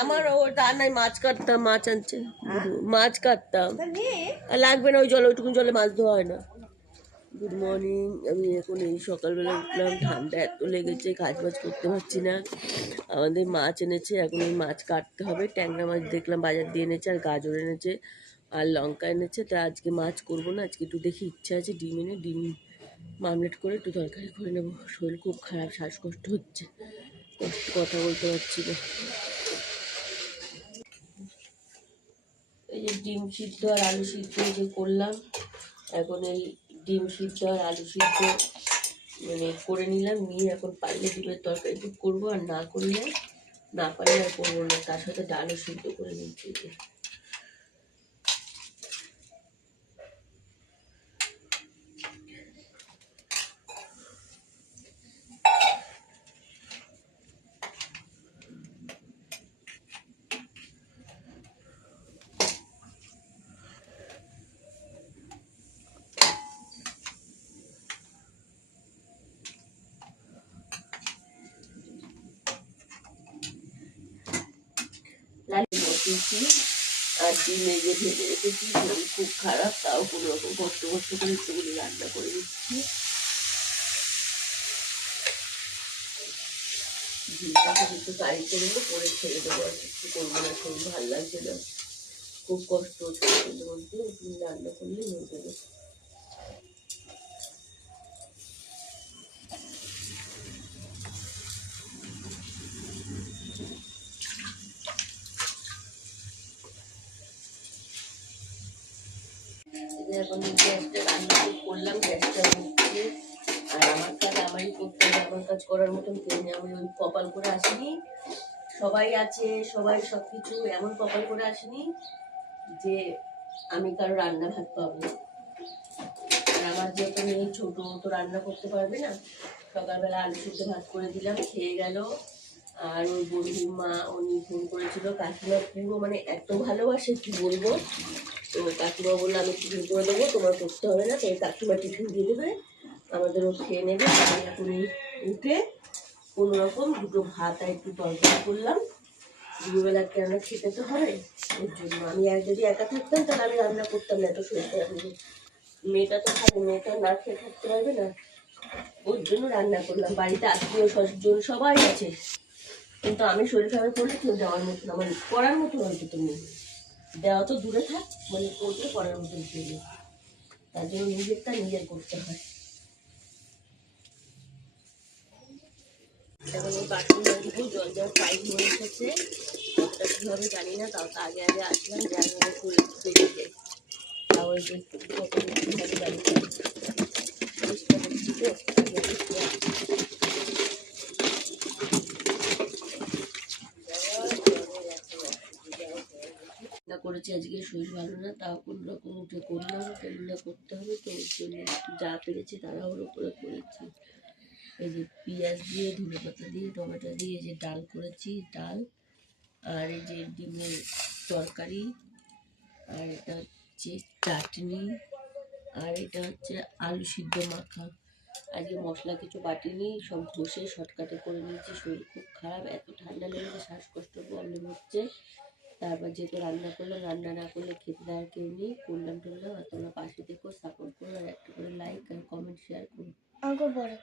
আমার ও রান্নায় মাছ কাটতাম, মাছ আনছে, মাছ কাটতাম, আর লাগবে না ওই জল, ওইটুকুন জলে মাছ ধোয়া হয় না। Good morning. আমি এখন এই সকালবেলা উঠলাম, ঠান্ডা এত লেগেছে, কাজ বাজ করতে পারছি না। আমাদের মাছ এনেছে, এখন এই মাছ কাটতে হবে। ট্যাংরা মাছ দেখলাম বাজার দিয়ে এনেছে, আর গাজর এনেছে, আর লঙ্কা এনেছে। তা আজকে মাছ করবো না, আজকে একটু দেখি ইচ্ছা আছে ডিম এনে ডিম মামলেট করে একটু তরকারি করে নেবো। শরীর খুব খারাপ, শ্বাসকষ্ট হচ্ছে, কথা বলতে পারছি না। এই যে ডিম সিদ্ধ আর আলু সিদ্ধ যে করলাম, এখন এই ডিম সিদ্ধ আর আলু সিদ্ধ মানে করে নিলাম, নিয়ে এখন পারলে ডিমের তরকারি করবো, আর না করলে না পারলে আর করবো না। তার সাথে ডালও সিদ্ধ করে নিচ্ছি। বসিয়েছি আর ডিম এই যে ভেজে রেখেছি। শরীর খুব খারাপ, তাও কোনো রকম কষ্ট কষ্ট করে একটুগুলো রান্না করে দিচ্ছি। ডিমটাকে একটু গাড়ি করে নেবো, পরে ছেড়ে দেবো, আর কিছু করবো না, শরীর ভালো লাগছে না, খুব কষ্ট হচ্ছে। বলতে তুমি রান্না করলে হয়ে যাবে। এখন গ্যাসটা রান্না করলাম, গ্যাসটা হচ্ছে। আর আমার কাজ আমারই করতে হবে, আমার কাজ করার মতন কেউ নেই। আমি ওই কপাল করে আসিনি, সবাই আছে, সবাই সবকিছু এমন কপাল করে আসিনি যে আমি কারো রান্না ভাত পাবো। আর আমার যেহেতু মেয়ে ছোট, তো রান্না করতে পারবে না। সকালবেলা আলু সিদ্ধ ভাত করে দিলাম, খেয়ে গেল। আর ওর বন্ধুর মা উনি ফোন করেছিল, কাকিমা পুরো মানে এত ভালোবাসে কি বলবো। তো কাকিমা বললো আমি টিফিন করে দেবো, তোমার করতে হবে না। তো কাকিমা টিফিন দিয়ে দেবে, আমাদেরও খেয়ে নেবে। আমি এখন উঠে কোনো রকম দুটো ভাত আর একটু তরকারি করলাম। দুবেলা কেন খেতে তো হবে, ওর জন্য। আমি যদি একা থাকতাম তাহলে আমি রান্না করতাম না, এত শরীর খারাপ। মেয়েটা তো খাবে, মেয়েটা না খেয়ে থাকতে পারবে না, ওর জন্য রান্না করলাম। বাড়িতে আত্মীয় স্বজন সবাই আছে, কিন্তু আমি শরীর খারাপ করলে কেউ দেওয়ার মতন, আমার করার মতো হয়তো তুমি দেওয়া তো দূরে থাক, মানে করতে করার মতন কেউ নেই। তার জন্য নিজেরটা নিজের করতে হয়। এখন এই বাথরুম মাঝিকেও জল দেওয়ার পাইপ হয়ে এসেছে, কতটা কীভাবে জানি না। তাও তো আগে আগে আসলাম, যে আগে আগে ফুল বেরিয়ে যায়। তাও ওই যে কত কীভাবে জানি চেষ্টা করছি তো করেছি। আজকে শরীর ভালো না, তাও কোনো রকম উঠে করলাম, কেননা করতে হবে তো, ওর জন্য যা পেরেছি তাড়াহুড়ো করে করেছি। এই যে পেঁয়াজ দিয়ে, ধনেপাতা দিয়ে, টমেটো দিয়ে যে ডাল করেছি, ডাল, আর এই যে ডিমের তরকারি, আর এটা হচ্ছে চাটনি, আর এটা হচ্ছে আলু সিদ্ধ মাখা। আজকে মশলা কিছু বাটিনি, সব ঘষে শর্টকাটে করে নিয়েছি। শরীর খুব খারাপ, এত ঠান্ডা লেগেছে, শ্বাসকষ্ট প্রবলেম হচ্ছে। তারপর যেহেতু রান্না করলাম, রান্না না করলে খেতে দেওয়ার কেউ নেই, করলাম টুললাম। আর তোমরা পাশে থেকো, সাপোর্ট করো, আর একটা করে লাইক আর কমেন্ট শেয়ার করো।